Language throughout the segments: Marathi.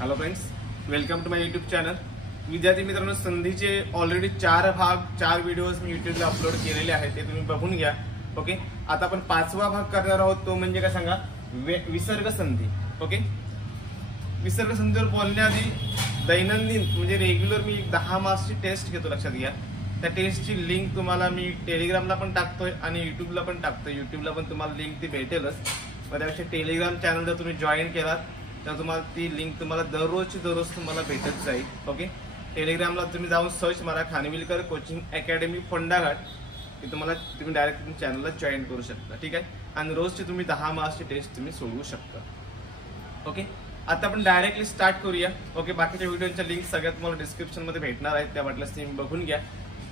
Hello friends, welcome to my YouTube channel. विद्यार्थी मित्रांनो, संधीचे ऑलरेडी 4 व्हिडिओज मी युट्यूबला अपलोड केलेले आहेत, ते तुम्ही बघून घ्या. ओके, आता आपण 5वा भाग करणार आहोत. तो म्हणजे काय सांगा, विसर्ग संधी. ओके, विसर्ग संधीवर बोलण्याआधी दैनंदिन म्हणजे रेग्युलर मी 10 मार्क्सची टेस्ट घेतो, लक्षात घ्या. त्या टेस्टची लिंक तुम्हाला मी टेलिग्रामला पण टाकतोय आणि युट्यूबला पण टाकतोय. युट्यूबला पण तुम्हाला लिंक ती भेटेलच. त्यापेक्षा टेलिग्राम चॅनल जर तुम्ही जॉईन केलात तर तुम्हाला ती लिंक तुम्हाला दररोज तुम्हाला भेटत जाईल. ओके, टेलिग्रामला तुम्ही जाऊन सर्च मारा खानविलकर कोचिंग अकॅडमी फोंडाघाट, की तुम्ही डायरेक्ट चॅनलला जॉईन करू शकता. ठीक आहे, आणि रोजची तुम्ही 10 मार्क्सची टेस्ट तुम्ही सोडवू शकता. ओके, आता आपण डायरेक्टली स्टार्ट करूया. ओके, बाकीच्या व्हिडिओच्या लिंक सगळ्यात तुम्हाला डिस्क्रिप्शन मध्ये भेटणार आहेत, त्या वाटल्यास तुम्ही बघून घ्या.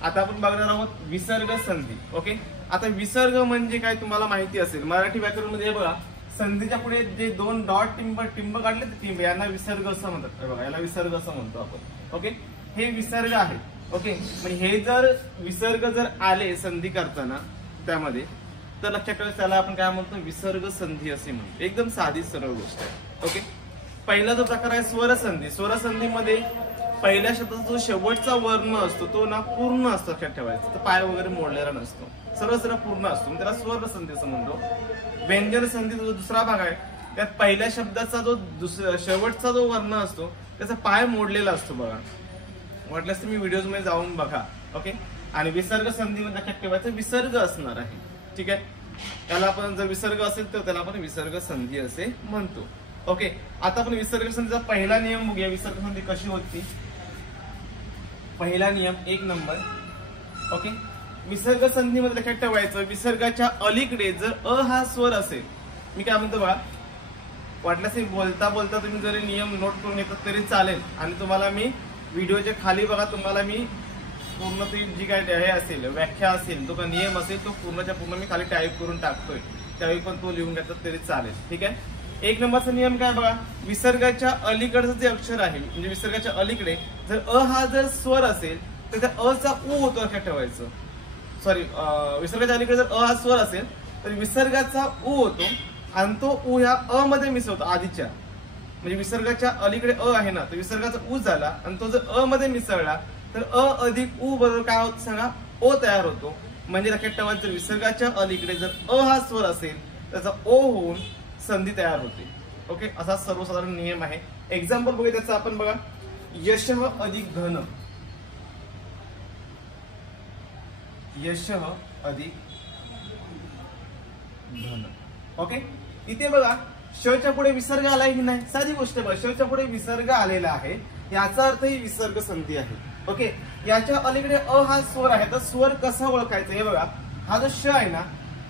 आता आपण बघणार आहोत विसर्ग संधी. ओके, आता विसर्ग म्हणजे काय तुम्हाला माहिती असेल. मराठी व्याकरण मध्ये बघा, संधीच्या पुढे जे 2 डॉट टिंब काढले ते टिंब, यांना विसर्ग असं म्हणतात. बघा, याला विसर्ग असं म्हणतो आपण. ओके, हे विसर्ग आहे. ओके, म्हणजे हे जर विसर्ग जर आले संधी करताना त्यामध्ये, तर लक्षात ठेवा त्याला आपण काय म्हणतो, विसर्ग संधी असे म्हणतो. एकदम साधी सरळ गोष्ट आहे. ओके, पहिला जो प्रकार आहे स्वरसंधी. स्वरसंधीमध्ये पहिल्या शब्दाचा जो शेवटचा वर्ण असतो तो ना पूर्ण असतो, लक्षात ठेवायचा. तर पाय वगैरे मोडलेला नसतो, सर्व पूर्ण असतो, त्याला स्वरसंधी असं म्हणतो. व्यंजन संधीचा जो दुसरा भाग आहे, त्यात पहिल्या शब्दाचा जो शेवटचा जो वर्ण असतो त्याचा पाय मोडलेला असतो. बघा, म्हटल्यास तुम्ही व्हिडिओज मध्ये जाऊन बघा. ओके, आणि विसर्ग संधीमध्ये लक्षात ठेवायचं विसर्ग असणार आहे. ठीक आहे, त्याला आपण जर विसर्ग असेल तर त्याला आपण विसर्ग संधी असे म्हणतो. ओके, आता आपण विसर्ग संधीचा पहिला नियम बघूया. विसर्ग संधी कशी होती. पहिला नियम 1 नंबर. ओके, विसर्ग संधीमध्ये लक्षात ठेवायचं विसर्गाच्या अलीकडे जर अ हा स्वर असेल. मी काय म्हणतो बघा, वाटल्यास बोलता बोलता तुम्ही जरी नियम नोट करून घेतला तरी चालेल, आणि तुम्हाला मी व्हिडिओच्या खाली बघा, तुम्हाला मी पूर्ण ती जी काय हे असेल व्याख्या असेल, तो का नियम असेल, तो पूर्णच्या पूर्ण मी खाली टाईप करून टाकतोय. त्यावेळी पण तो लिहून घेतला तरी चालेल. ठीक आहे, 1 नंबरचा नियम काय बघा, विसर्गाच्या अलीकडचं जे अक्षर आहे म्हणजे विसर्गाच्या अलीकडे जर अ हा जर स्वर असेल तर त्या अ चा उ होतो, लक्षात ठेवायचं. सॉरी, विसर्गाच्या अलीकडे जर अ हा स्वर असेल तर विसर्गाचा उ होतो, आणि तो उ ह्या अ मध्ये मिसळतो आधीच्या. म्हणजे विसर्गाच्या अलीकडे अ आहे ना, तर विसर्गाचा उ झाला, आणि तो जर अ मध्ये मिसळला तर अ अधिक उ बरोबर काय होतं सांगा, ओ तयार होतो. म्हणजे लक्षात ठेवायचं विसर्गाच्या अलीकडे जर अ हा स्वर असेल त्याचा ओ होऊन संधी तयार होते. ओके, असा सर्वसाधारण नियम आहे. एक्झाम्पल बघूया त्याचा आपण. बघा, यशः अधिक धन. यशः अधिक धन. ओके, इथे बघा श च्या पुढे विसर्ग आलाय की नाही, साधी गोष्ट. बघा, श च्या पुढे विसर्ग आलेला आहे, याचा अर्थ ही विसर्ग संधी आहे. ओके, याच्या अलीकडे अ हा स्वर आहे, तर स्वर कसा ओळखायचा. हे बघा, हा जो श आहे ना,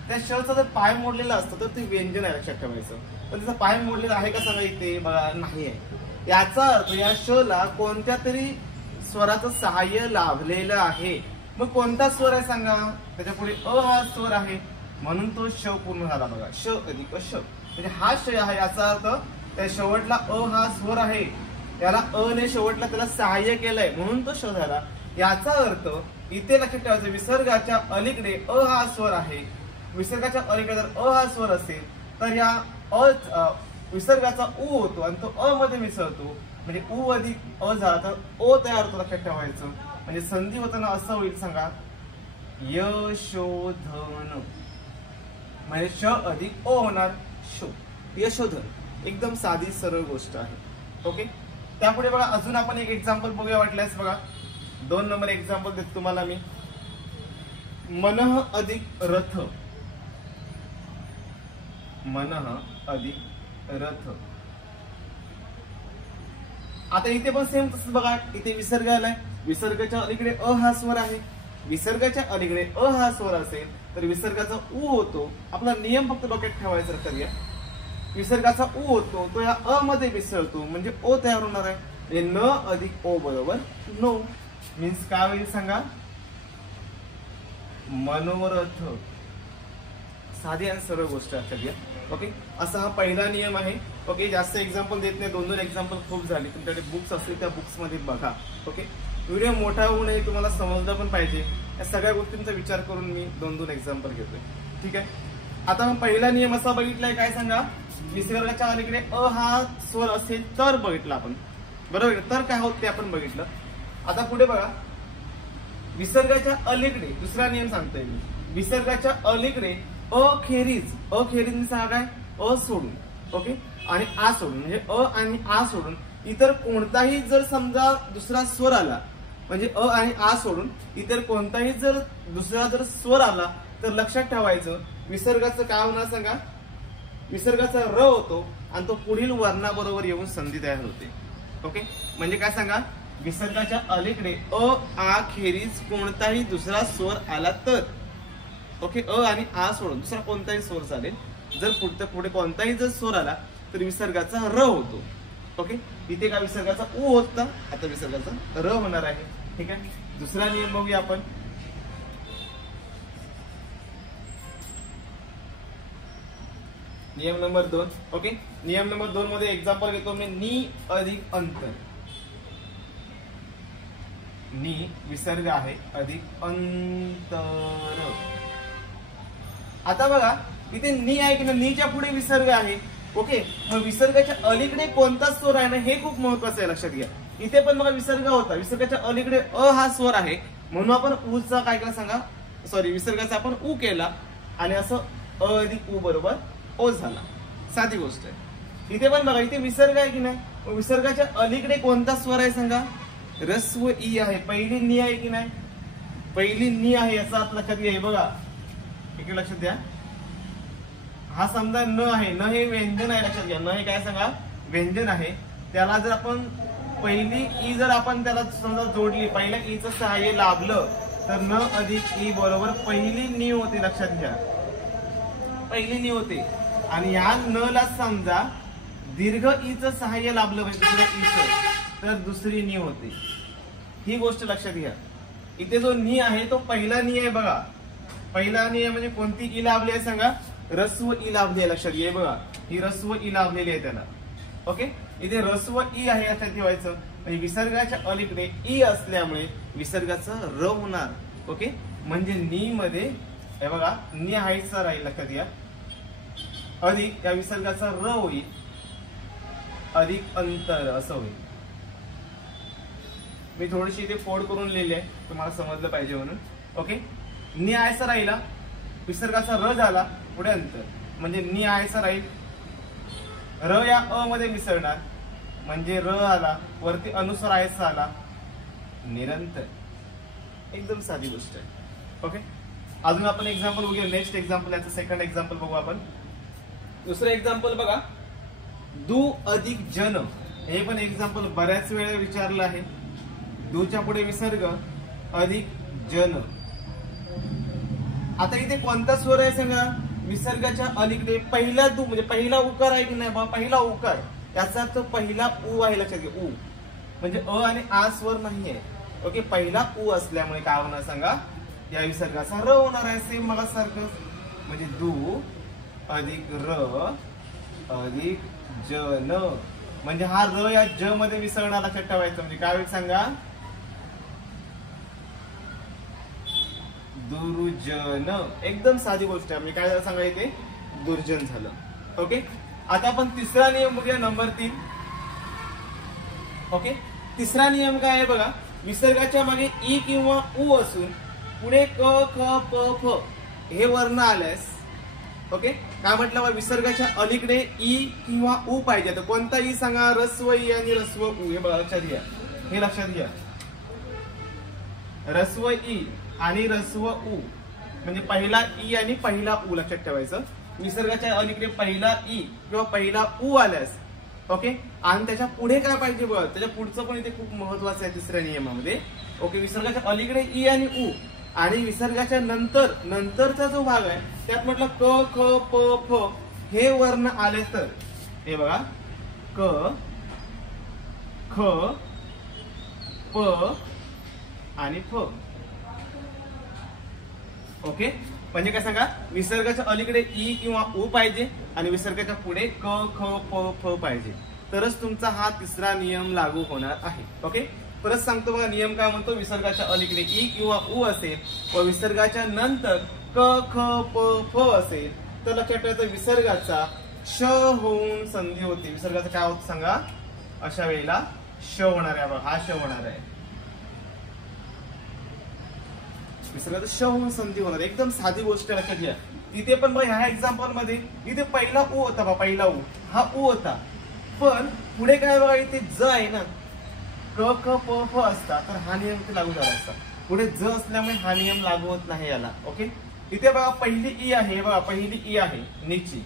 त्या शचा जर पाय मोडलेला असतो तर ते व्यंजन आहे, लक्षात ठेवायचं. पण त्याचा पाय मोडलेला आहे का सांगा, इथे बघा नाही आहे. याचा अर्थ या श ला कोणत्या तरी स्वराचं सहाय्य लाभलेलं आहे. मग कोणता स्वर आहे सांगा, त्याच्या पुढे अ हा स्वर आहे, म्हणून तो श पूर्ण झाला. बघा, श अधिक श, म्हणजे हा श आहे, याचा अर्थ त्या शेवटला अ हा स्वर आहे, त्याला अ ने शेवटला त्याला सहाय्य केलंय, म्हणून तो श झाला. याचा अर्थ इथे लक्षात ठेवायचं विसर्गाच्या अलीकडे अ हा स्वर आहे. विसर्गाच्या अलीकडे जर अ हा स्वर असेल तर या विसर्गाचा उ होतो, आणि तो अ मध्ये मिसळतो, म्हणजे उ अधिक अ झाला तर ओ तयार होतो, लक्षात ठेवायचं. म्हणजे संधी होताना असं होईल सांगा, यशोधन, म्हणजे श अधिक ओ होणार शो, यशोधन. एकदम साधी सरळ गोष्ट आहे. ओके, त्यापुढे बघा अजून आपण एक एक्झाम्पल बघूया वाटल्यास. बघा, 2 नंबर एक्झाम्पल देतो तुम्हाला मी. मनः अधिक रथ. मनः अधिक रथ. आता इथे पण सेम तसंच बघा, इथे विसर्ग आलाय, विसर्गाच्या अलीकडे अ हा स्वर आहे. विसर्गाच्या अलीकडे अ हा स्वर असेल तर विसर्गाचा उ होतो. आपला नियम फक्त डोक्यात ठेवायचा करूया. विसर्गाचा उ होतो, तो या अ मध्ये मिसळतो, म्हणजे ओ तयार होणार आहे. म्हणजे न अधिक ओ बरोबर नो. मीन्स काय होईल सांगा, मनोरथ. साधी आणि सरळ गोष्ट आहे. ओके, असा हा पहिला नियम आहे. ओके, जास्त एक्झाम्पल देत नाही, 2 एक्झाम्पल खूप झाली. तुमच्याकडे बुक्स असतील त्या बुक्स मध्ये बघा. ओके, व्हिडिओ मोठा होऊ नये, तुम्हाला समजलं पण पाहिजे, या सगळ्या गोष्टींचा विचार करून मी 2 एक्झाम्पल घेतोय. ठीक आहे, आता पहिला नियम असा बघितलाय काय सांगा, विसर्गाच्या अलीकडे अ हा स्वर असेल तर बघितलं आपण, बरोबर. तर काय होत ते आपण बघितलं. आता पुढे बघा, विसर्गाच्या अलीकडे दुसरा नियम सांगतोय मी. विसर्गाच्या अलीकडे अखेरीज सांगा काय, अ सोडून, ओके, आणि आ सोडून, म्हणजे अ आणि आ सोडून इतर कोणताही जर समजा दुसरा स्वर आला, म्हणजे अ आणि आ सोडून इतर कोणताही जर दुसरा जर स्वर आला तर लक्षात ठेवायचं विसर्गाचं काय होणार सांगा, विसर्गाचा र होतो आणि तो पुढील वर्णाबरोबर येऊन संधी तयार होते. ओके, म्हणजे काय सांगा, विसर्गाच्या अलीकडे अ आ खेरीज कोणताही दुसरा स्वर आला तर, ओके, अ आणि आ सोडून दुसरा कोणताही स्वर चालेल. जर पुढे कोणताही जर स्वर आला तर विसर्गाचा र होतो. ओके, इथे का विसर्गाचा उ होता, आता विसर्गाचा र होणार आहे. ठीक आहे, दुसरा नियम बघूया आपण. नियम नंबर 2. ओके, नियम नंबर 2 मध्ये एक्झाम्पल घेतो मी. नी अधिक अंतर, नी विसर्ग आहे अधिक अंतर. आता बघा इथे नी आहे की ना, नीच्या पुढे विसर्ग आहे. ओके, मग विसर्गाच्या अलीकडे कोणता स्वर आहे ना हे खूप महत्वाचं आहे, लक्षात घ्या. इथे पण बघा विसर्ग होता, विसर्गाच्या अलीकडे अ हा स्वर आहे म्हणून आपण ऊचा काय केला सांगा, सॉरी, विसर्गाचा आपण उ केला आणि असं अ अधिक उ बरोबर ओ झाला. साधी गोष्ट आहे. इथे पण बघा इथे विसर्ग आहे की नाही, विसर्गाच्या अलीकडे कोणता स्वर आहे सांगा, रस्व ई आहे. पहिली नी आहे की नाही, पहिली नी आहे याचा अर्थ लक्षात घ्या. बघा इकडे लक्षात द्या, हा समजा न आहे, न हे व्यंजन आहे, लक्षात घ्या. न हे काय सांगा, व्यंजन आहे. त्याला जर आपण पहिली ई जर आपण त्याला समजा जोडली, पहिल्या ईचं सहाय्य लाभलं तर न अधिक ई बरोबर पहिली नी होते. लक्षात घ्या, पहिली नी होते. आणि या न ला समजा दीर्घ ईचं सहाय्य लाभलं म्हणजे दुसऱ्या ईचं तर दुसरी नी होते. ही गोष्ट लक्षात घ्या. इथे जो नी आहे तो पहिला नी आहे. बघा पहिला नी आहे म्हणजे कोणती ई लाभली आहे सांगा, रस्व ई लाभली आहे. लक्षात घ्या, बघा ही रस्व ई लाभलेली आहे त्याला. ओके, इथे रस्व ई आहे लक्षात ठेवायचं. म्हणजे विसर्गाच्या अलीकडे ई असल्यामुळे विसर्गाचं र होणार. ओके, म्हणजे नी मध्ये हे बघा नी हायचा राहील, लक्षात घ्या, अधिक या विसर्गाचा र होईल, अधिक अंतर असं होईल. मी थोडीशी इथे फोड करून लिहिले आहे, तुम्हाला समजलं पाहिजे म्हणून. ओके, नी आयचा राहिला, विसर्गाचा र झाला, पुढे अंतर, म्हणजे नी आयचा राहील, र या अ मध्ये मिसळणार म्हणजे र आला, वरती अनुस्वार आयचा आला, निरंतर. एकदम साधी गोष्ट आहे. ओके, अजून आपण एक्झाम्पल बघूया. नेक्स्ट एक्झाम्पल, याचं सेकंड एक्झाम्पल बघू आपण. दुसरं एक्झाम्पल बघा, दु अधिक जन. हे पण एक्झाम्पल बऱ्याच वेळा विचारलं आहे. दूच्या पुढे विसर्ग अधिक जन. आता इथे कोणता स्वर आहे सांगा, विसर्गाच्या अलीकडे पहिला दु म्हणजे पहिला उकार आहे की नाही, पहिला उकार, त्याचा तो पहिला उ आहे. लक्षात घ्या, उ म्हणजे अ आणि आ स्वर नाहीये. ओके, पहिला उ असल्यामुळे काय होणार सांगा, या विसर्गाचा र होणार आहे. सेम मला सारखं, म्हणजे दु अधिक र अधिक जन, म्हणजे हा र या ज मध्ये विसरणार. लक्षात ठेवायचं, म्हणजे काय होईल सांगा, दुर्जन. एकदम साधी गोष्ट आहे. म्हणजे काय झालं सांगा, इथे दुर्जन झालं. ओके, आता आपण तिसरा नियम बघूया, नंबर 3. ओके, तिसरा नियम काय आहे बघा, विसर्गाच्या मागे ई किंवा उ असून पुढे क ख प फ हे वर्ण आल्यास, ओके, काय म्हटलं बा, विसर्गाच्या अलीकडे ई किंवा उ पाहिजे. तर कोणता ई सांगा, रस्व ई आणि रस्व उ. हे बघा लक्षात घ्या, हे लक्षात घ्या, रस्व ई आणि रस्व उ म्हणजे पहिला ई आणि पहिला उ. लक्षात ठेवायचं, विसर्गाच्या अलीकडे पहिला ई किंवा पहिला उ आल्यास, ओके, आणि त्याच्या पुढे काय पाहिजे बघा, त्याच्या पुढचं पण इथे खूप महत्वाचं आहे तिसऱ्या नियमामध्ये. ओके, विसर्गाच्या अलीकडे ई आणि उ आणि विसर्गाच्या नंतरचा जो भाग आहे त्यात म्हटलं क ख प फ हे वर्ण आले तर, हे बघा क ख प आणि फ. ओके, म्हणजे काय सांगा, विसर्गाच्या अलीकडे ई किंवा उ पाहिजे आणि विसर्गाच्या पुढे क ख प फ पाहिजे, तरच तुमचा हा तिसरा नियम लागू होणार आहे. ओके, परत सांगतो बघा, नियम काय म्हणतो, विसर्गाच्या अलीकडे ई किंवा उ असेल व विसर्गाच्या नंतर क ख प फ असेल तर लक्षात ठेवायचं, विसर्गाचा श होऊन संधी होते, विसर्गाचं काय होतं सांगा, अशा वेळेला श होणार आहे, हा श होणार आहे, विसर्गाचं श होऊन संधी होणार. एकदम साधी गोष्ट लक्षात घ्या. तिथे पण बघा ह्या एक्झाम्पल मध्ये इथे पहिला उ होता बा, पहिला उ हा उ होता, पण पुढे काय बघा इथे ज आहे ना, क क प फ असता, तर हा नियम इथे लागू झाला असता. पुढे ज असल्यामुळे हा नियम लागू होत नाही याला. ओके, इथे बघा पहिली ई आहे, बघा पहिली ई आहे नीची,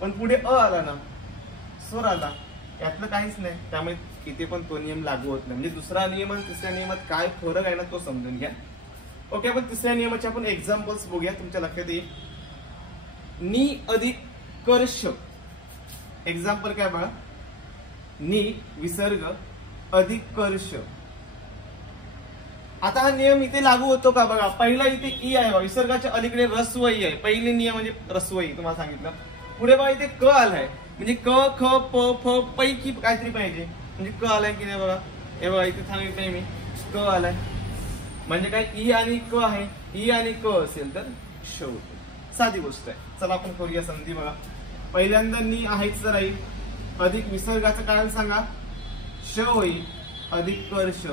पण पुढे अ आला ना, स्वर आला, यातलं काहीच नाही, त्यामुळे इथे पण तो नियम लागू होत नाही. म्हणजे दुसरा नियम आणि तिसऱ्या नियमात काय फरक आहे ना तो समजून घ्या. ओके, आपण तिसऱ्या नियमाचे आपण एक्झाम्पल्स बघूया, तुमच्या लक्षात येईल. नी अधिक कर्ष, एक्झाम्पल काय बघा, नी विसर्ग अधिक कर्ष. आता हा नियम इथे लागू होतो का बघा, पहिला इथे ई आहे, विसर्गाच्या अलीकडे रस्व ई आहे, पहिली नियम म्हणजे रस्व ई तुम्हाला सांगितलं. पुढे बघा इथे क आलाय, म्हणजे क ख प फ पैकी काहीतरी पाहिजे, म्हणजे क आलाय की नाही बघा, हे बघा इथे सांगितलंय मी, क आलाय म्हणजे काय, ई आणि क आहे, ई आणि क असेल तर श होतो. साधी गोष्ट आहे. चला आपण करूया संधी. बघा पहिल्यांदा नी आहेच तर राहील, अधिक विसर्गाचं कारण सांगा, श होईल, अधिक कर्ष,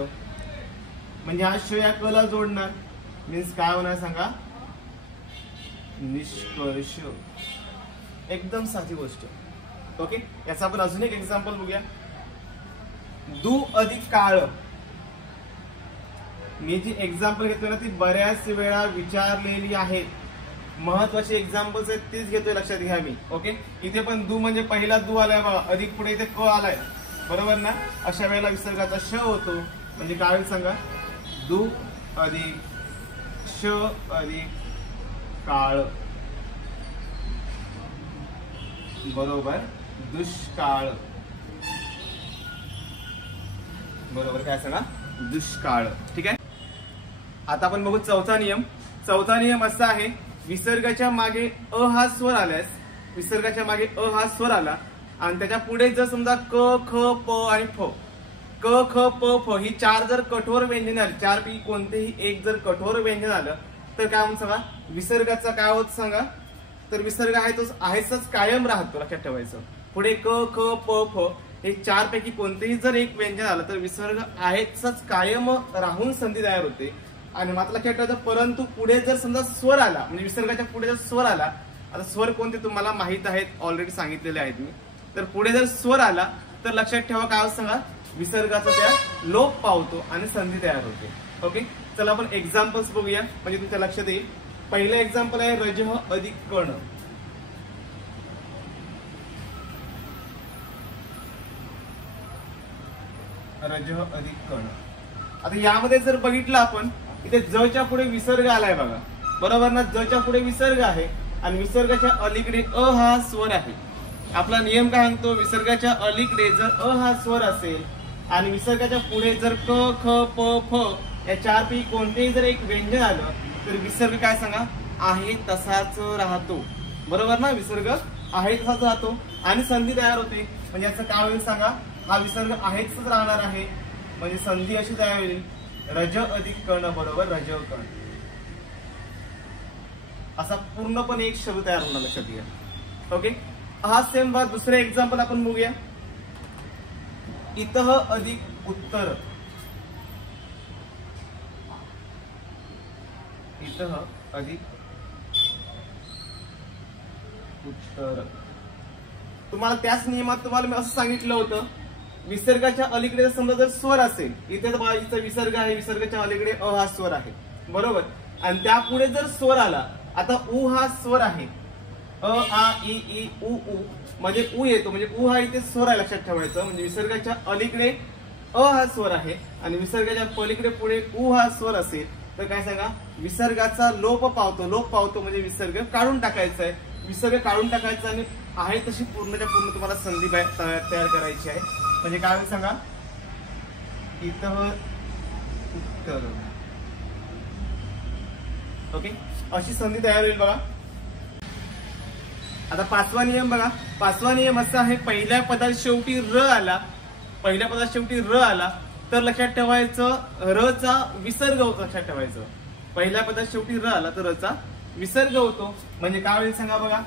म्हणजे हा श या क ला जोडणार, मीन्स काय होणार सांगा, निष्कर्ष. एकदम साधी गोष्ट. ओके, याचा आपण अजून एक एक्झाम्पल बघूया. दू अधिक काळ. मी जी एक्झाम्पल घेतोय ना ती बऱ्याच वेळा विचारलेली आहेत, महत्वाची एक्झाम्पल्स आहेत तीच घेतोय, लक्षात घ्या मी. ओके, इथे पण दू म्हणजे पहिला दू आलाय बघा, अधिक पुढे इथे क आलाय, बरोबर ना. अशा वेळेला विसर्गाचा श होतो, म्हणजे काय होईल सांगा, दू अधिक श अधिक काळ, बरोबर दुष्काळ, बरोबर काय सांगा, दुष्काळ. ठीक आहे. आता आपण बघू चौथा नियम. चौथा नियम असा आहे, विसर्गाच्या मागे अ हा स्वर आल्यास, विसर्गाच्या मागे अ हा स्वर आला आणि त्याच्या पुढे जर समजा क ख प आणि फ, क ख प फ ही चार जर कठोर व्यंजन आली, चार पैकी कोणतेही एक जर कठोर व्यंजन आलं तर काय म्हणून सांगा, विसर्गाचा काय होत सांगा, तर विसर्ग आहे तो आहेच कायम राहतो, लक्षात ठेवायचं. पुढे क ख प फ हे चार पैकी कोणतेही जर एक व्यंजन आलं तर विसर्ग आहेच कायम राहून संधी तयार होते. आणि मात्र लक्षात ठेवायचं, परंतु पुढे जर समजा स्वर आला, म्हणजे विसर्गाच्या पुढे जर स्वर आला, आता स्वर कोणते तुम्हाला माहित आहेत, ऑलरेडी सांगितलेले आहेत मी, तर पुढे जर स्वर आला तर लक्षात ठेवा काय होत सांगा, विसर्गाचा त्या लोप पावतो आणि संधी तयार होते. ओके, चला आपण एक्झाम्पल्स बघूया, म्हणजे तुमच्या लक्षात येईल. पहिलं एक्झाम्पल आहे रजह अधिक कण. रजह अधिक कण. आता यामध्ये जर बघितलं आपण, इथे जच्या पुढे विसर्ग आलाय बघा, बरोबर ना, जच्या पुढे विसर्ग आहे आणि विसर्गाच्या अलीकडे अ हा स्वर आहे. आपला नियम काय सांगतो, विसर्गाच्या अलीकडे जर अ हा स्वर असेल आणि विसर्गाच्या पुढे जर क ख प फ या चार पैकी कोणतेही जर एक व्यंजन आलं तर विसर्ग काय सांगा, आहे तसाच राहतो, बरोबर ना. विसर्ग आहे तसाच राहतो आणि संधी तयार होते, म्हणजे याचं काय होईल सांगा, हा विसर्ग आहेच राहणार आहे, म्हणजे संधी अशी तयार होईल, रज अधिक कर्ण बरोबर रज कर्ण, असा पूर्णपणे एक शब्द तयार होणार, लक्षात घ्या. ओके, हा सेम बा दुसरे एक्झाम्पल आपण बघूया. इतः अधिक उत्तर. इतः अधिक उत्तर. तुम्हाला त्याच नियमात तुम्हाला मी असं सांगितलं होतं, विसर्गाच्या अलीकडे समजा जर स्वर असेल, इथे इथं विसर्ग आहे, विसर्गाच्या अलीकडे अ हा स्वर आहे, बरोबर, आणि त्यापुढे जर स्वर आला, आता उ हा स्वर आहे, अ आ इ ई उ उ मध्ये उ येतो, म्हणजे उ हा इथे स्वर आहे, लक्षात ठेवायचं. म्हणजे विसर्गाच्या अलीकडे अ हा स्वर आहे आणि विसर्गाच्या पलीकडे पुढे उ हा स्वर असेल तर काय सांगा, विसर्गाचा लोप पावतो. लोप पावतो म्हणजे विसर्ग काढून टाकायचा आहे, विसर्ग काढून टाकायचा आणि आहे तशी पूर्णच्या पूर्ण तुम्हाला संधी तयार करायची आहे. म्हणजे काय होईल सांगा, इतः उत्तर. ओके, अशी संधी तयार होईल बघा. आता पाचवा नियम बघा. पाचवा नियम असा आहे, पहिल्या पदात शेवटी र आला, पहिल्या पदात शेवटी र आला तर लक्षात ठेवायचं, र चा विसर्ग होतो, लक्षात ठेवायचं. पहिल्या पदात शेवटी र आला तर र चा विसर्ग होतो. म्हणजे काय होईल सांगा बघा,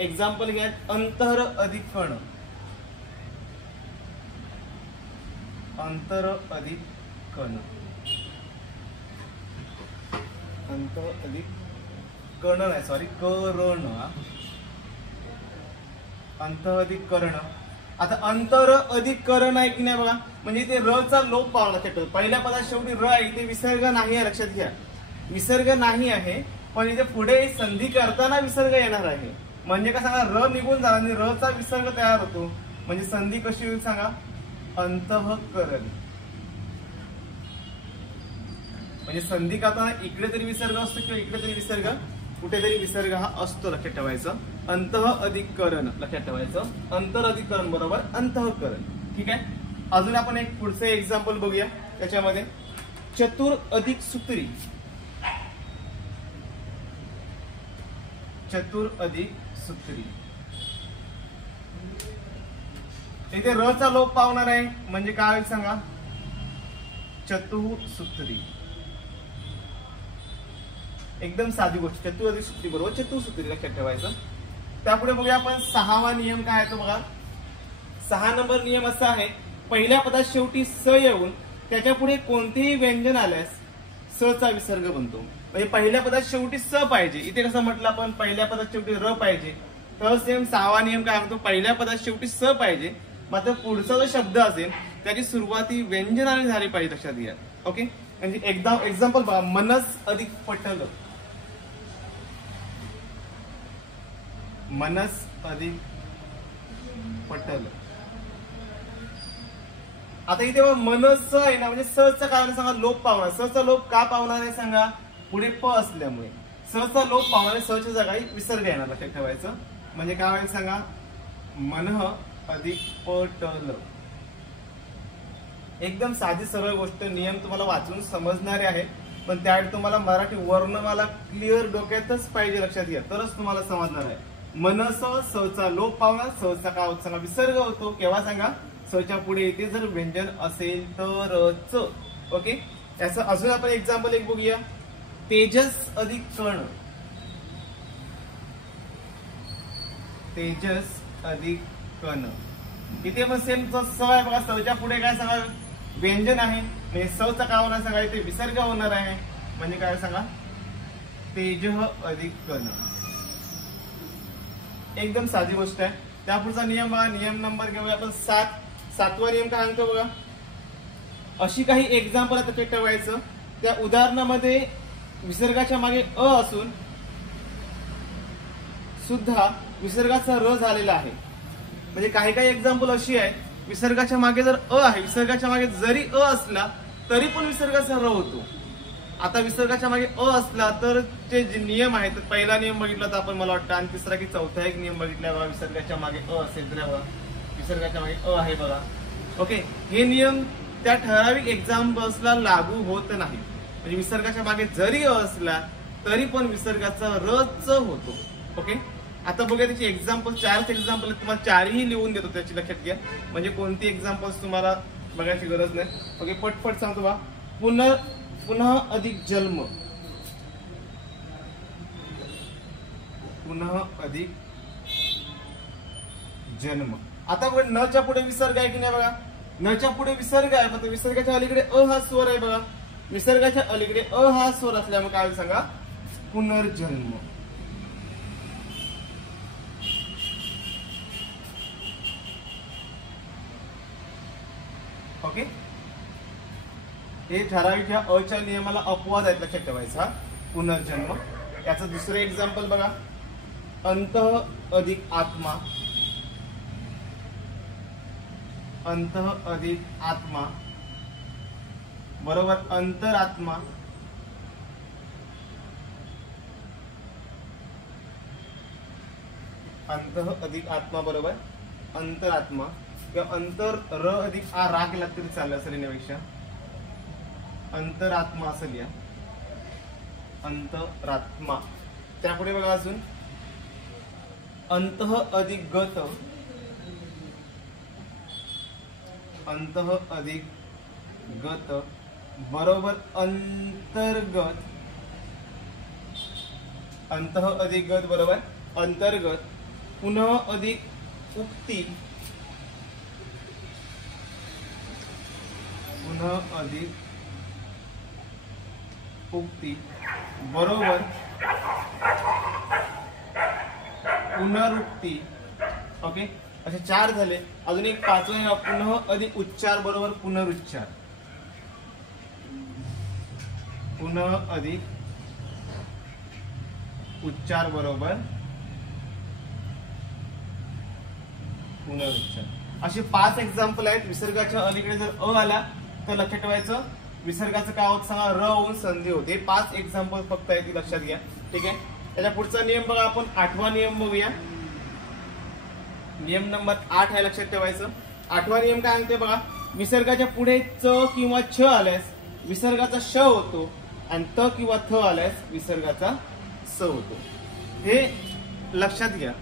एक्झाम्पल घ्या, अंतर अधिक कण. अंतर अधिक कण. अंतर अधिक कण नाही, सॉरी, करण. अंतर अधिक करण. आता अंतर अधिक करण आहे की नाही बघा, म्हणजे इथे र चा लोप पावला लक्षात. पहिल्या पदात शेवटी र आहे, इथे विसर्ग नाही आहे, लक्षात घ्या. विसर्ग नाही आहे, पण इथे पुढे संधी करताना विसर्ग येणार आहे. म्हणजे काय सांगा, र निघून झाला आणि र चा विसर्ग तयार होतो. म्हणजे संधी कशी होईल सांगा, अंतःकरण. म्हणजे संधी करताना इकडे तरी विसर्ग असतो किंवा इकडे तरी विसर्ग, कुठेतरी विसर्ग हा असतो, लक्षात ठेवायचं. अंतः अधिक करण लक्षात ठेवायचं. अंतर अधिक करण बरोबर अंतःकरण. ठीक आहे. अजून आपण एक पुढचं एक्झाम्पल बघूया. त्याच्यामध्ये चतुर अधिक सूत्री. चतुर अधिक सूत्री. इथे र चा लोप पावणार आहे, म्हणजे काय होईल सांगा, चतुसूत्री. एकदम साधी गोष्ट. चतुर अधिक सूत्री बरोबर चतुसूत्री लक्षात ठेवायचं. त्यापुढे बघूया आपण 6वा नियम काय आहे तो बघा. 6 नंबर नियम असा आहे, पहिल्या पदात शेवटी स येऊन त्याच्या पुढे कोणतेही व्यंजन आल्यास स चा विसर्ग बनतो. म्हणजे पहिल्या पदात शेवटी स पाहिजे. इथे कसं म्हटलं आपण, पहिल्या पदात शेवटी र पाहिजे. तर सेम 6वा नियम काय म्हणतो, पहिल्या पदात शेवटी स पाहिजे, मात्र पुढचा जो शब्द असेल त्याची सुरुवाती व्यंजनाने झाली पाहिजे, लक्षात घ्या. ओके. म्हणजे एकदा एक्झाम्पल बघा, मनस अधिक पटल. मनस अधिक पटल. आता इथे मनस आहे ना, म्हणजे स चा काय होणार सांगा, लोप पावणार. स चा लोप का पावणार आहे सांगा, पुढे प असल्यामुळे. स चा लोप पावणार आहे, स च्या जागी विसर्ग येणार, लक्षात ठेवायचं. म्हणजे काय होईल सांगा, मनः अधिक पटल. एकदम साधी सरळ गोष्ट. नियम तुम्हाला वाचून समजणारे आहे, पण त्यावेळी तुम्हाला मराठी वर्णमाला क्लिअर डोक्यातच पाहिजे, लक्षात घ्या, तरच तुम्हाला समजणार आहे. मनस, स चा लोप पावणार, स चा काय होत सांगा, विसर्ग होतो. केव्हा सांगा, स च्या पुढे येते जर व्यंजन असेल तरच. ओके. याचं अजून आपण एक्झाम्पल एक बघूया. तेजस अधिक कण. तेजस अधिक कण. इथे पण सेम स आहे बघा. स च्या पुढे काय सांगा, व्यंजन आहे. म्हणजे स चा काय होणार सांगा, इथे विसर्ग होणार आहे. म्हणजे काय सांगा, तेज अधिक कण. एकदम साधी गोष्ट आहे. त्यापुढचा नियम बघा, नियम नंबर घेऊया आपण 7. 7वा नियम काय सांगतो बघा. अशी काही एक्झाम्पल आता ठेवायचं, त्या उदाहरणामध्ये विसर्गाच्या मागे अ असून सुद्धा विसर्गाचा र झालेला आहे. म्हणजे काही काही एक्झाम्पल अशी आहे, विसर्गाच्या मागे जर अ आहे, विसर्गाच्या मागे जरी अ असला तरी पण विसर्गाचा र होतो. आता विसर्गाच्या मागे अ असला तर ते जे नियम आहेत, पहिला नियम बघितला तर आपण मला वाटतं, आणि तिसरा की चौथा एक नियम बघितला बघा, विसर्गाच्या मागे अ असेल तर बघा, विसर्गाच्या मागे अ आहे बघा. ओके. हे नियम त्या ठराविक एक्झाम्पल्सला लागू होत नाही. म्हणजे विसर्गाच्या मागे जरी अ असला तरी पण विसर्गाचा र च होतो. ओके. आता बघूया त्याची एक्झाम्पल. 4 एक्झाम्पल तुम्हाला 4ही लिहून देतो, त्याची लक्षात घ्या. म्हणजे कोणती एक्झाम्पल्स तुम्हाला बघायची गरज नाही. ओके. पटपट सांगतो बा. पुन्हा अधिक जन्म. पुन्हा अधिक जन्म. आता बघा, न च्या पुढे विसर्ग आहे की नाही बघा. न च्या पुढे विसर्ग आहे, पण विसर्गाच्या अलीकडे अ हा स्वर आहे बघा. विसर्गाच्या अलीकडे अ हा स्वर असल्यामुळे काय सांगा, पुनर्जन्म. ओके. हे ठराविक ह्या अ च्या नियमाला अपवाद आहेत, लक्षात ठेवायचा. पुनर्जन्म. याचं दुसरं एक्झाम्पल बघा. अंतः अधिक आत्मा. अंतः अधिक आत्मा बरोबर अंतरात्मा. अंतः अधिक आत्मा बरोबर अंतरात्मा. किंवा अंतर र अधिक आ रा केला तरी चालेल, असं लिहिण्यापेक्षा अंतरात्मा असं लिहा. अंतरात्मा. त्यापुढे बघा अजून अंतः अधिक गत. अंतः अधिक गत बरोबर अंतर्गत. अंतः अधिक गत बरोबर अंतर्गत. पुनः अधिक उक्ती, पुनः अधिक उक्ती बरोबर पुनरुक्ती. ओके, असे 4 झाले. अजून एक 5वा पुनः अधिक उच्चार बरोबर पुनरुच्चार, पुनः अधिक उच्चार बरोबर पुनरुच्चार. असे 5 एक्झाम्पल आहेत. विसर्गाच्या अलीकडे जर अ आला तर लक्षात ठेवायचं विसर्गाचं काय होत सांगा, र होऊन संधी होते. 5 एक्झाम्पल फक्त आहेत, लक्षात घ्या. ठीक आहे, त्याच्या पुढचा नियम बघा आपण 8वा नियम बघूया. नियम नंबर 8 आहे, लक्षात ठेवायचं. 8वा नियम काय म्हणते बघा, विसर्गाच्या पुढे च किंवा छ आल्यास विसर्गाचा श होतो आणि त किंवा थ आल्यास विसर्गाचा स होतो. हे लक्षात घ्या.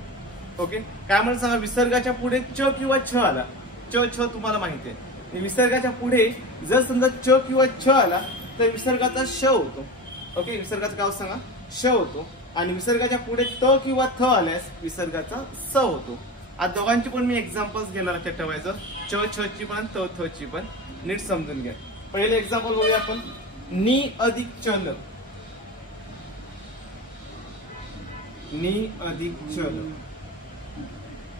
ओके, काय म्हणून सांगा, विसर्गाच्या पुढे च किंवा छ आला, च छ तुम्हाला माहिती आहे. विसर्गाच्या पुढे जर समजा च किंवा छ आला तर विसर्गाचा श होतो. ओके, विसर्गाचा काय सांगा, श होतो. आणि विसर्गाच्या पुढे त किंवा थ आल्यास विसर्गाचा स होतो. आज दोघांची पण मी एक्झाम्पल्स घेणार, लक्षात ठेवायचं. च छ ची पण त थ ची पण नीट समजून घ्या. पहिले एक्झाम्पल बघूया आपण. नी अधिक चल, नी अधिक चल.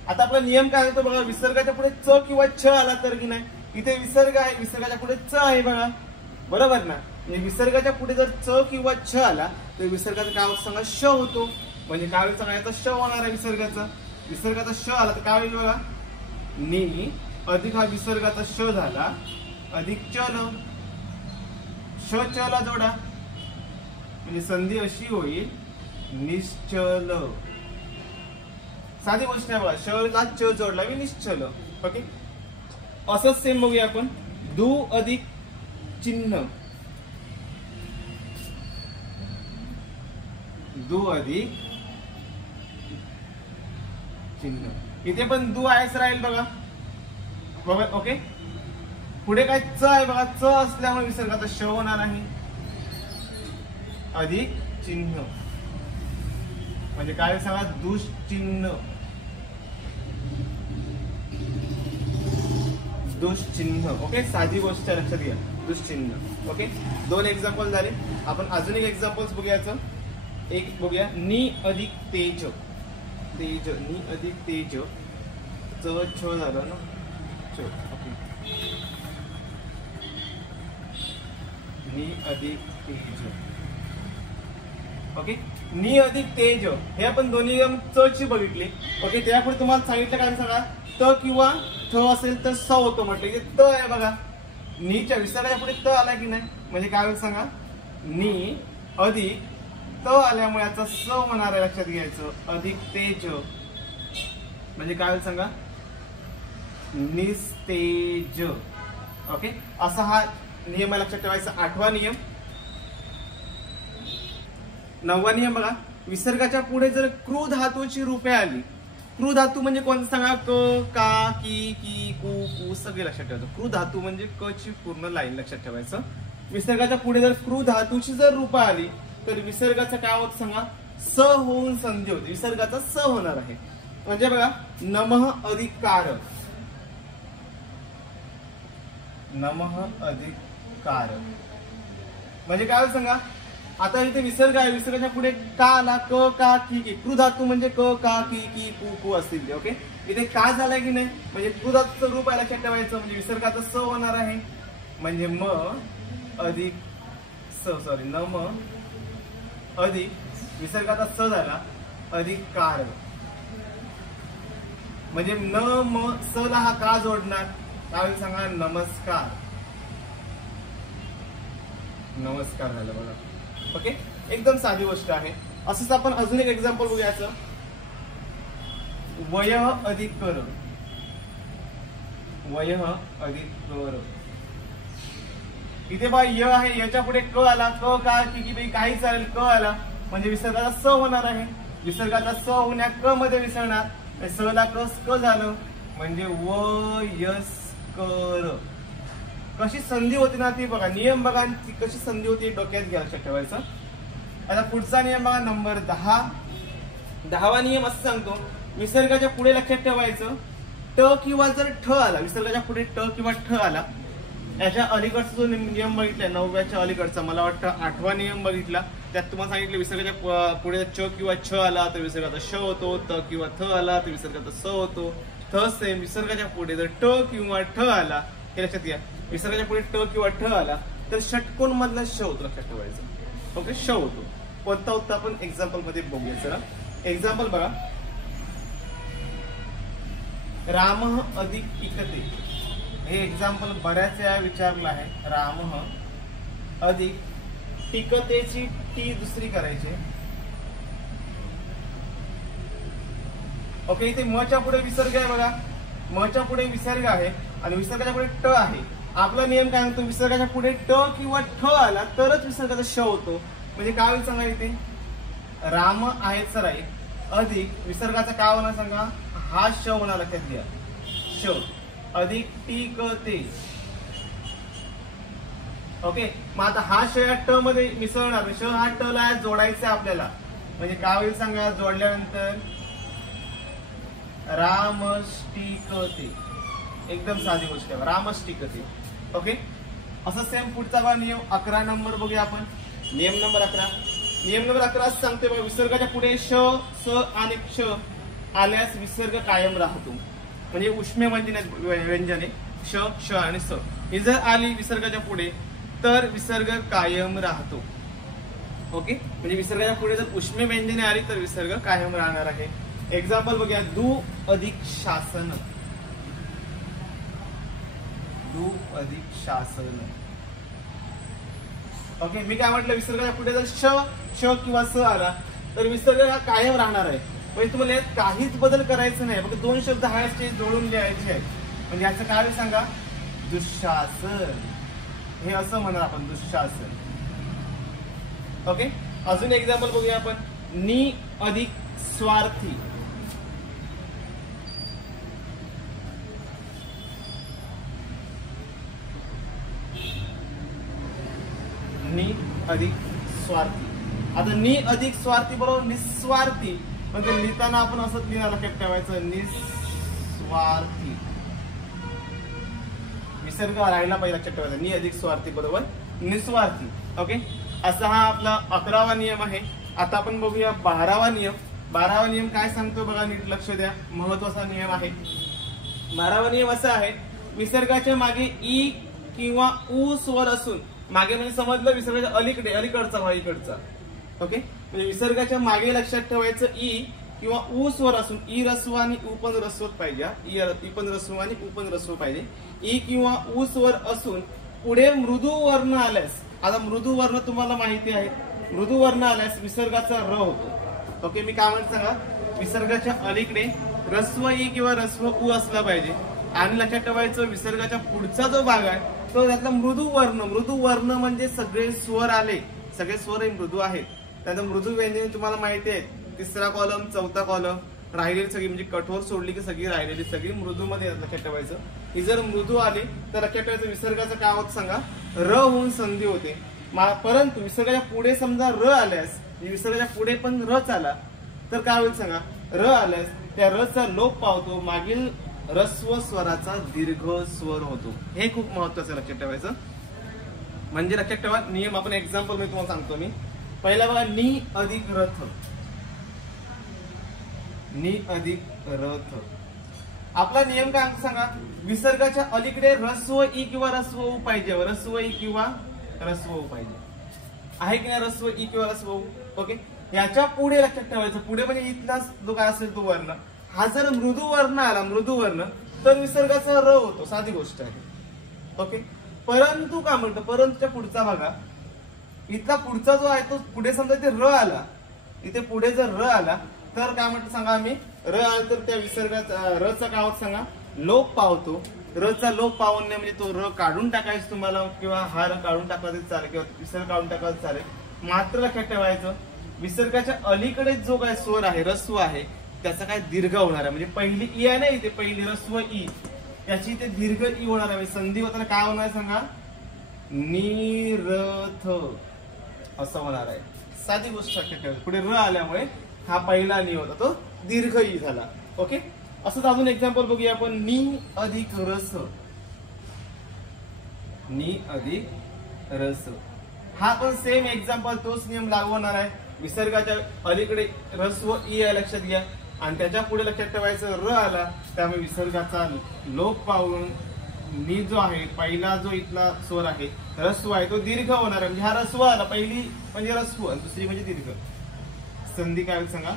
आता आपला नियम काय होतो बघा, विसर्गाच्या पुढे च किंवा छ आला तर की नाही, इथे विसर्ग आहे, विसर्गाच्या पुढे च आहे बघा, बरोबर ना. विसर्गाच्या पुढे जर च किंवा छ आला तर विसर्गाचा काय होत सांगा, श होतो. म्हणजे काय होईल सांगा, याचा श होणार आहे विसर्गाचा. विसर्गाचा श आला तर काय होईल बघा, नी अधिक हा विसर्गाचा श झाला अधिक चल, श च ला जोडा म्हणजे संधी अशी होईल निश्चल. साधी गोष्ट आहे बघा, श ला च जोडला की निश्चल. ओके, असंच सेम बघूया आपण. दु अधिक चिन्ह, दु अधिक चिन्ह. इथे पण दु आहेच राहील बघा. ओके, पुढे काय च आहे बघा, च असल्यामुळे विसर्गाचा श होणार आहे अधिक चिन्ह म्हणजे काय सांगा, दुष्चिन्ह, दुष्चिन्ह. ओके, साधी गोष्ट लक्षात घ्या, दुष्चिन्ह. ओके, 2 एक्झाम्पल झाले. आपण अजून एक एक्झाम्पल्स बघूयाचं. एक बघूया, नी अधिक तेज, तेज, नी अधिक तेज, च छ झालं ना, च. ओके, नी अधिक तेज. ओके, नी अधिक तेज हे आपण दोन्ही च ची बघितली. ओके, त्यापुढे तुम्हाला सांगितलं काय सांगा, त किंवा थ असेल तर स होतो म्हटलं. त आहे बघा, नीच्या विसर्गाच्या पुढे त आला की नाही, म्हणजे काय होईल सांगा, नी अधिक त आल्यामुळे याचा स होणार आहे, लक्षात घ्यायचं. अधिक तेज म्हणजे काय होईल सांगा, निस्तेज. ओके, असा हा नियम लक्षात ठेवायचा. 8वा नियम. 9वा नियम बघा, विसर्गाच्या पुढे जर क्रू धातूची रूपे आली, क्रू धातू म्हणजे कोणतं सांगा, क, का, की, कु, कु सगळे लक्षात ठेवायचं. क्रू धातू म्हणजे क ची पूर्ण लाईन लक्षात ठेवायचं. विसर्गाच्या पुढे जर क्रू धातूची जर रूपं आली तर विसर्गाचं काय होत सांगा, स होऊन संधी होते, विसर्गाचा स होणार आहे. म्हणजे बघा, नमः अधिक कार, नमः अधिक कार म्हणजे काय होत सांगा, आता इथे विसर्ग आहे, विसर्गाच्या पुढे का आला, क, का, की, क्रू धातू म्हणजे क, का, की, कु असतील ते. ओके, इथे का झालाय की नाही, म्हणजे क्रू धातूचं रूप आहे, लक्षात ठेवायचं. म्हणजे विसर्गाचा स होणार आहे, म्हणजे म अधिक स, सॉरी, नम अधिक विसर्गाचा स झाला अधिक कार. म्हणजे न म स ला हा का जोडणार, काय सांगा, नमस्कार, नमस्कार झालं बघा. ओके, एकदम साधी गोष्ट आहे. असंच आपण अजून एक एक्झाम्पल बघूयाचं. वय अधिक कर, वय अधिक कर. इथे बा य आहे, याच्या पुढे क आला, क, का, की काही चालेल, क आला म्हणजे विसर्गाचा स होणार आहे. विसर्गाचा स होण्या क मध्ये विसरणार, स ला क झालं म्हणजे वयस्कर. कशी संधी होती ना ती बघा, नियम बघा ती कशी संधी होती डोक्यात घ्या, लक्षात ठेवायचं. आता पुढचा नियम बघा, नंबर 10. 10वा नियम असं सांगतो, विसर्गाच्या पुढे लक्षात ठेवायचं ट किंवा जर ठ आला, विसर्गाच्या पुढे ट किंवा ठ आला, याच्या अलीकडचा जो नियम बघितलाय 9व्याच्या अलीकडचा, मला वाटतं 8वा नियम बघितला, त्यात तुम्हाला सांगितलं विसर्गाच्या पुढे च किंवा छ आला तर विसर्गाचा श होतो, त किंवा थ आला तर विसर्गाचा स होतो. थ सेम विसर्गाच्या पुढे जर ट किंवा ठ आला, हे लक्षात घ्या, विसर्गाच्या पुढे ट किंवा ठ आला तर षटकोन मधला श होतो, लक्षात ठेवायचं. ओके, श होतो. कोणता होता आपण एक्झाम्पल मध्ये बघूया. चला एक्झाम्पल बघा. राम अधिक टिकते, हे एक्झाम्पल बऱ्याच वेळा विचारलं आहे. राम अधिक टिकतेची टी दुसरी करायची. ओके, इथे म च्या पुढे विसर्ग आहे बघा, म च्या पुढे विसर्ग आहे आणि विसर्गाच्या पुढे ट आहे. आपला नियम काय म्हणतो, विसर्गाच्या पुढे ट किंवा ठ आला तरच विसर्गाचा श होतो. म्हणजे काय होईल सांगा, इथे राम आहेत सराई अधिक विसर्गाचा काय होणार सांगा, हा श होणार, लक्षात घ्या, श अधिक टिकते. ओके, मग आता हा श या ट मध्ये मिसळणार, श हा ट ला जोडायचा आपल्याला. म्हणजे काय होईल सांगा, जोडल्यानंतर रामष्टिकते. एकदम साधी गोष्ट आहे, रामष्टिकते. ओके, असं सेम पुढचा बघा नियम 11 नंबर बघूया आपण. नियम नंबर 11. नियम नंबर 11 सांगते बघा, विसर्गाच्या पुढे श, स आणि क्ष आल्यास विसर्ग कायम राहतो. म्हणजे उष्मे व्यंजने श, श आणि स ही जर आली विसर्गाच्या पुढे तर विसर्ग कायम राहतो. ओके, म्हणजे विसर्गाच्या पुढे जर उष्मे व्यंजने आली तर विसर्ग कायम राहणार आहे. एक्झाम्पल बघूया. दू अधिक शासन, दू अधिक शासन. ओके, मी काय म्हटलं, विसर्गाच्या पुढे जर श, श किंवा स आला तर विसर्ग हा कायम राहणार आहे. म्हणजे तुम्हाला यात काहीच बदल करायचं नाही, फक्त 2 शब्द हायचे जोडून लिहायचे आहेत. म्हणजे याचं काय सांगा, दुःशासन. हे असं म्हणणार आपण, दुःशासन. ओके, अजून एक्झाम्पल बघूया आपण. नी अधिक स्वार्थी, नी अधिक स्वार्थी. आता नी अधिक स्वार्थी बरोबर निस्वार्थी, म्हणजे लिहिताना आपण असंच लिहिणार, लक्षात ठेवायचं, निस्वार्थी. विसर्ग राहिला पाहिजे, लक्षात ठेवायचा. नी अधिक स्वार्थी बरोबर निस्वार्थी. ओके, असा हा आपला 11वा नियम आहे. आता आपण बघूया 12वा नियम. 12वा नियम काय सांगतो बघा, नीट लक्ष द्या, महत्वाचा नियम आहे. 12वा नियम असा आहे, विसर्गाच्या मागे ई किंवा उ स्वर असून, मागे म्हणजे समजलं विसर्गाच्या अलीकडे, अलीकडचा भाग इकडचा. ओके, म्हणजे विसर्गाच्या मागे लक्षात ठेवायचं ई किंवा उ स्वर असून, ई रस्व आणि उ पण रस्व पाहिजे. ई पण रस्व आणि उ पण रस्व पाहिजे. ई किंवा उ स्वर असून पुढे मृदू वर्ण आल्यास, आता मृदू वर्ण तुम्हाला माहिती आहे, मृदू वर्ण आल्यास विसर्गाचा र होतो. ओके, मी काय म्हणतो सांगा, विसर्गाच्या अलीकडे रस्व ई किंवा रस्व उ असला पाहिजे. आणि लक्षात ठेवायचं, विसर्गाच्या पुढचा जो भाग आहे तो त्यातला मृदू वर्ण. मृदू वर्ण म्हणजे सगळे स्वर आले, सगळे स्वर हे मृदू आहेत. त्यानंतर मृदू व्यंजने तुम्हाला माहिती आहे, 3रा कॉलम, 4था कॉलम, राहिलेली सगळी म्हणजे कठोर सोडली की सगळी राहिलेली सगळी मृदू मध्ये लक्षात ठेवायचं. ही जर मृदू आली तर लक्षात ठेवायचं विसर्गाचं काय होत सांगा, र होऊन संधी होते. परंतु विसर्गाच्या पुढे समजा र आल्यास, विसर्गाच्या पुढे पण रच आला तर काय होईल सांगा, र आल्यास त्या रचा लोप पावतो, मागील रस्व स्वराचा दीर्घ स्वर होतो. हे खूप महत्वाचं लक्षात ठेवायचं. म्हणजे लक्षात ठेवा नियम. आपण एक्झाम्पल मी तुम्हाला सांगतो. मी पहिला बघा, नी अधिक रथ, नी अधिक रथ. आपला नियम काय सांगा, विसर्गाच्या अलीकडे रस्व ई किंवा रस्व उ पाहिजे, रस्व ई किंवा रस्व उ पाहिजे. आहे की नाही रस्व ई किंवा रस्व उ. ओके, याच्या पुढे लक्षात ठेवायचं, पुढे म्हणजे इथला जो काय असेल तो वर्ण, हा जर मृदू वर्ण आला, मृदू वर्ण, तर विसर्गाचा र होतो. साधी गोष्ट आहे. ओके, परंतु काय म्हणतो, परंतुच्या पुढचा भागा, इथला पुढचा जो आहे तो पुढे समजा इथे र आला, इथे पुढे जर र आला तर काय म्हणतो सांगा, आम्ही र आला तर त्या विसर्गाचा रचा काय होत सांगा, लोप पावतो. रचा लोप पावणे म्हणजे तो र काढून टाकायचं तुम्हाला, किंवा हा र काढून टाकला तरी चालेल, किंवा विसर्ग काढून टाकला तरी चालेल. मात्र लक्षात ठेवायचं, विसर्गाच्या अलीकडे जो काय स्वर आहे, रस्व आहे, त्याचा काय दीर्घ होणार आहे. म्हणजे पहिली ई आहे ना इथे, पहिली रस्व ई, त्याची इथे दीर्घ ई होणार आहे. दीर्घ होताना काय होणार आहे सांगा, नीरथ असं होणार आहे. साधी गोष्ट लक्षात ठेवायची. पुढे र आल्यामुळे हा पहिला नी होता तो दीर्घ ई झाला. ओके, असंच अजून एक्झाम्पल बघूया आपण. नी अधिक रस, नी अधिक रस. हा पण सेम एक्झाम्पल, तोच नियम लागू होणार आहे. विसर्गाच्या अलीकडे रस व ई आहे लक्षात घ्या, आणि त्याच्या पुढे लक्षात ठेवायचं र आला, त्यामुळे विसर्गाचा लोप पाहून नी जो आहे पहिला जो इथला स्वर आहे रस्व आहे तो दीर्घ होणार आहे. म्हणजे हा रस्व आला, पहिली म्हणजे रस्व आणि दुसरी म्हणजे दीर्घ. संधी काय होईल सांगा,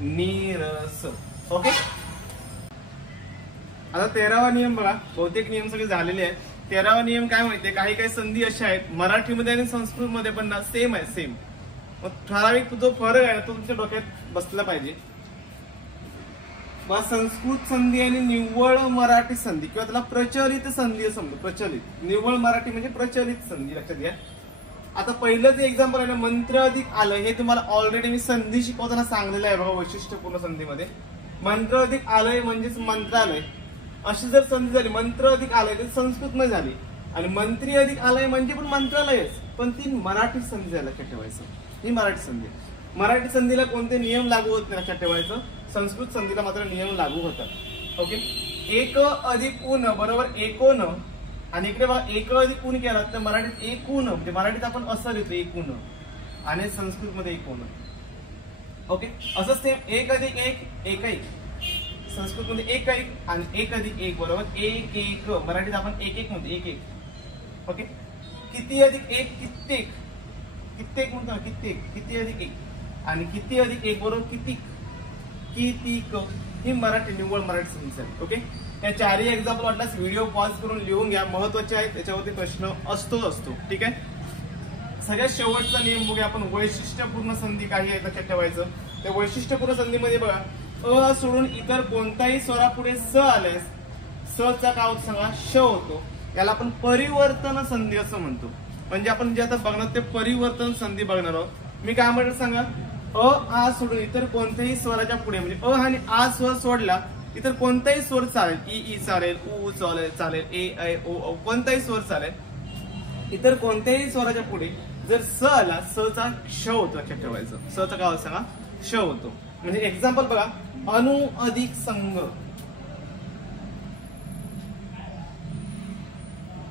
नीरस. ओके, आता 13वा नियम बघा. बहुतेक नियम सगळे झालेले आहेत. 13वा नियम काय माहितीये, काही काही संधी अशा आहेत मराठीमध्ये आणि संस्कृतमध्ये पण ना सेम आहे, सेम. मग ठराविक जो फरक आहे तो तुमच्या डोक्यात बसला पाहिजे. मग संस्कृत संधी आणि निव्वळ मराठी संधी किंवा त्याला प्रचलित संधी असं म्हणतो. प्रचलित, निव्वळ मराठी म्हणजे प्रचलित संधी, लक्षात घ्या. आता पहिलं जे एक्झाम्पल आहे ना, मंत्र अधिक आलं, हे तुम्हाला ऑलरेडी मी संधी शिकवताना सांगलेलं आहे बघा. वैशिष्ट्यपूर्ण संधीमध्ये मंत्र अधिक आलंय म्हणजेच मंत्रालय, अशी जर संधी झाली. मंत्र अधिक आलंय तर संस्कृत नाही झाली, आणि मंत्री अधिक आलंय म्हणजे पण मंत्रालयच, पण ती मराठी संधी झाली, लक्षात ठेवायचं. ही मराठी संधी. मराठी संधीला कोणते नियम लागू होत नाही, लक्षात ठेवायचं. संस्कृत संधीला मात्र नियम लागू होतात. ओके, एक अधिक ऊन बरोबर एकोन, आणि इकडे बघा एक अधिक ऊन केला तर मराठीत एकूण, म्हणजे मराठीत आपण असं लिहितो एकूण, आणि संस्कृतमध्ये एकूण. ओके, असंच ते एक अधिक एक एक एक, संस्कृतमध्ये एक एक, आणि एक अधिक एक बरोबर एक एक, मराठीत आपण एक एक म्हणतो, एक एक. ओके, किती अधिक एक कित्येक, कित्येक म्हणतो ना, कित्येक, किती अधिक एक, आणि किती अधिक एक बरोबर कितीक, कितीक. ही मराठी निव्वळ मराठी संधी आहे. ओके, या चारही एक्झाम्पल वाटल्यास व्हिडिओ पॉज करून लिहून घ्या, महत्वाचे आहेत, त्याच्यावरती प्रश्न असतो. ठीक आहे. सगळ्यात शेवटचा नियम बघूया आपण, वैशिष्ट्यपूर्ण संधी काही आहे लक्षात ठेवायचं. त्या वैशिष्ट्यपूर्ण संधीमध्ये बघा, अ सोडून इतर कोणत्याही स्वरापुढे स आल्यास स चा काय होतो सांगा, श होतो. याला आपण परिवर्तन संधी असं म्हणतो. म्हणजे आपण जे आता बघणार ते परिवर्तन संधी बघणार आहोत. मी काय म्हणतो सांगा, अ आ सोडून इतर कोणत्याही स्वराच्या पुढे, म्हणजे अ आणि आ स्वर सोडला इतर कोणताही स्वर चालेल, ई चालेल, उ चालेल, ए ऐ ओ कोणताही स्वर चालेल. इतर कोणत्याही स्वराच्या पुढे जर स आला, स चा श होतो, लक्षात ठेवायचं. स चा काय होतं सांगा, श होतो. म्हणजे एक्झाम्पल बघा, अनु अधिक संघ,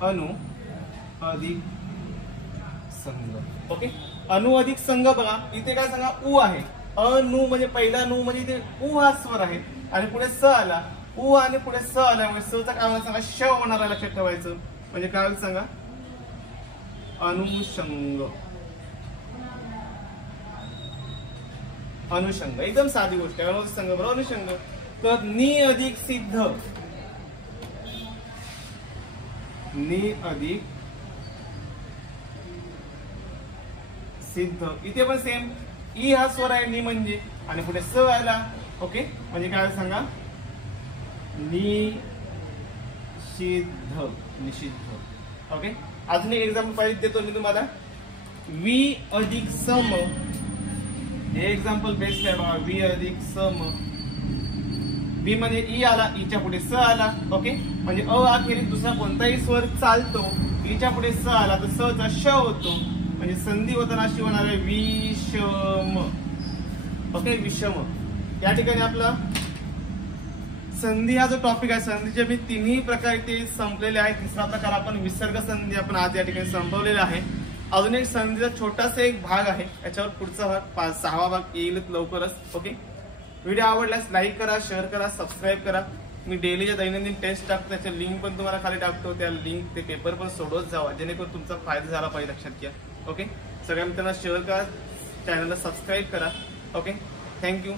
अनु अधिक संघ. ओके, अनु अधिक संघ बघा, इथे काय सांगा, उ आहे. अनु म्हणजे पहिला नु म्हणजे इथे उ हा स्वर आहे, आणि पुढे स आला, उ आणि पुढे स आल्यामुळे स चा काय सांगा, श होणार आहे, लक्षात ठेवायचं. म्हणजे काय सांगा, अनुषंग. अनुषंग एकदम साधी गोष्ट आहे. अनुषंग बरोबर अनुषंग. तर नी अधिक सिद्ध, नी अधिक सिद्ध. इथे पण सेम, ई हा स्वर आहे नी म्हणजे, आणि पुढे स आला. ओके, म्हणजे काय सांगा, निषिद्ध, निषिद्ध. ओके, अजून एक एक्झाम्पल पाहिजे देतो मी तुम्हाला. वी अधिक सम, हे एक्झाम्पल बेस्ट आहे बघा. वी अधिक सम, वी म्हणजे ई आला, ईच्या पुढे स आला. ओके, म्हणजे अ अखेरीत दुसरा कोणताही स्वर चालतो, ईच्या पुढे स आला तर स चा श होतो. म्हणजे संधी होताना अशी होणार आहे विषम. ओके, विषम. या ठिकाणी आपला संधी हा जो टॉपिक आहे, संधीचे मी तिन्ही प्रकार ते संपलेले आहेत. तिसरा प्रकार आपण विसर्ग संधी आपण आज या ठिकाणी संपवलेला आहे. अजून एक संधीचा छोटासा एक भाग आहे, याच्यावर पुढचा भाग 6वा भाग येईल लवकरच. ओके, व्हिडिओ आवडल्यास लाईक करा, शेअर करा, सबस्क्राईब करा. मी डेलीच्या दैनंदिन टेस्ट टाकतो, त्याच्या लिंक पण तुम्हाला खाली टाकतो. त्या लिंक ते पेपर पण सोडवत जावा, जेणेकरून तुमचा फायदा झाला पाहिजे, लक्षात घ्या. ओके, सगळ्या मित्रांना शेअर करा, चॅनलला सबस्क्राईब करा. Okay, thank you.